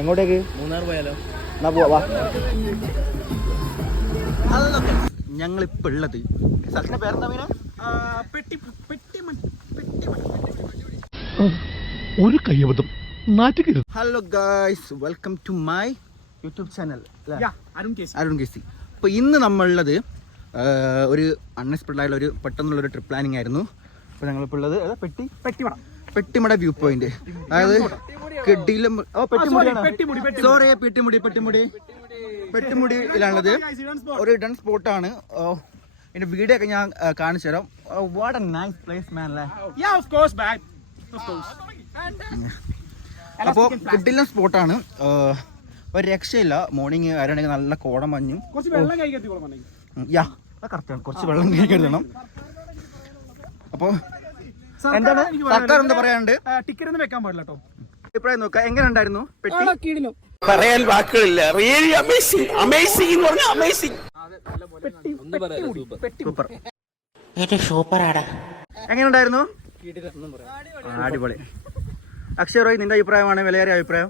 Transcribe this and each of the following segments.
എങ്ങോട്ടേക്ക്? മൂന്നാർ പോയാലോ? എന്നാ പോവാ. ഞങ്ങളിപ്പോ ഉള്ളത് സ്ഥലത്തിന്റെ പേരെന്താ? ഒരു കയ്യബദ്ധം നാറ്റുകരുത്. Hello guys, welcome to my YouTube channel Arun KC. അപ്പോൾ ഇന്ന് നമ്മളുള്ളത് ഒരു അൺഎക്സ്പെക്റ്റഡ് ആയിട്ടുള്ള ഒരു പെട്ടെന്നുള്ളൊരു ട്രിപ്പ് പ്ലാനിങ് ആയിരുന്നു. അപ്പോൾ ഞങ്ങളിപ്പോൾ ഉള്ളത് പെട്ടിമട വ്യൂ പോയിന്റ്. അതായത് പെട്ടിമുടിയിലാണുള്ളത്. ഒരു ഡൺ സ്പോട്ടാണ്. ഇതിന്റെ വീഡിയോ ഒക്കെ ഞാൻ കാണിച്ചു തരാം. വാട്ട് എ നൈസ് പ്ലേസ് മാൻ അല്ലേ? അപ്പോൾ കിഡിലൻ സ്പോട്ടാണ്, ഒരു രക്ഷയില്ല. മോർണിംഗ് ആരാണെങ്കിൽ നല്ല കോട മഞ്ഞും. കറക്റ്റാണ്, കുറച്ച് വെള്ളം കരുതണം. അപ്പോൾ എന്താണ് സർക്കാർ എന്താ പറയാണ്ട് ടിക്കറ്റ് വെക്കാൻ പാടില്ല കേട്ടോ. അഭിപ്രായം നോക്കാം. എങ്ങനെ ഉണ്ടായിരുന്നു പെട്ടി? പറയാൻ വാക്കുകളില്ല. റിയലി അമേസിംഗ്, അമേസിംഗ് എന്ന് പറഞ്ഞാൽ അമേസിംഗ്. സൂപ്പർ, എങ്ങനെ ഉണ്ടായിരുന്നു? അടിപൊളി. അക്ഷയ് റോയ്, നിന്റെ അഭിപ്രായമാണ് വിലയേറിയ അഭിപ്രായം.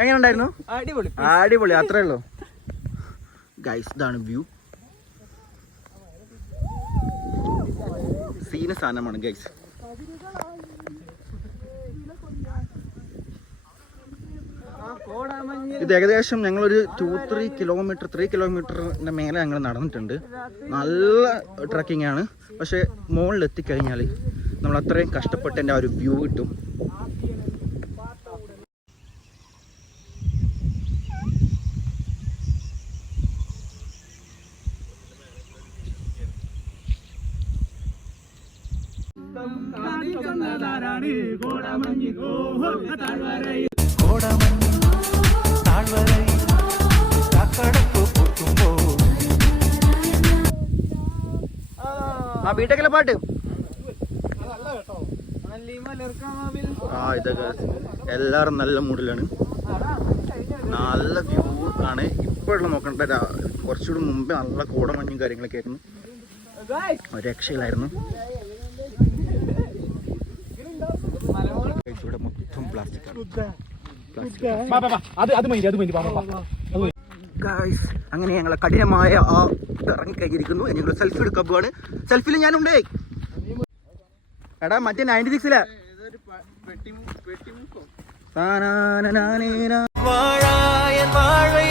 എങ്ങനെ ഉണ്ടായിരുന്നു? അടിപൊളി, അത്രേ ഉള്ളൂ ഗൈസ്. ഇതാണ് വ്യൂ. സീന സാധനമാണ് ഗൈസ്. ഇത് ഏകദേശം ഞങ്ങളൊരു 3 കിലോമീറ്ററിന്റെ മേലെ ഞങ്ങൾ നടന്നിട്ടുണ്ട്. നല്ല ട്രക്കിംഗ് ആണ്. പക്ഷെ മുകളിൽ എത്തിക്കഴിഞ്ഞാൽ നമ്മൾ അത്രയും കഷ്ടപ്പെട്ടതിൻ്റെ ആ ഒരു വ്യൂ കിട്ടും. ആ ബീട്ടൊക്കെ പാട്ട് ഇതൊക്കെ എല്ലാവരും നല്ല മൂഡിലാണ്. നല്ല വ്യൂ ആണ്. ഇപ്പോഴുള്ള നോക്കണ്ട, കുറച്ചുകൂടി മുമ്പേ നല്ല കോടമഞ്ഞും കാര്യങ്ങളൊക്കെ ആയിരുന്നു. രക്ഷയിലായിരുന്നു. ഇവിടെ മൊത്തം പ്ലാസ്റ്റിക് ആണ്. അങ്ങനെ ഞങ്ങളെ കഠിനമായ ആ ഇറങ്ങിക്കഴിഞ്ഞിരിക്കുന്നു. ഞങ്ങൾ സെൽഫി എടുക്കാൻ പോവാണ്. സെൽഫിയിൽ ഞാനുണ്ടേ. എടാ മറ്റേ 96 വാഴായ വാഴை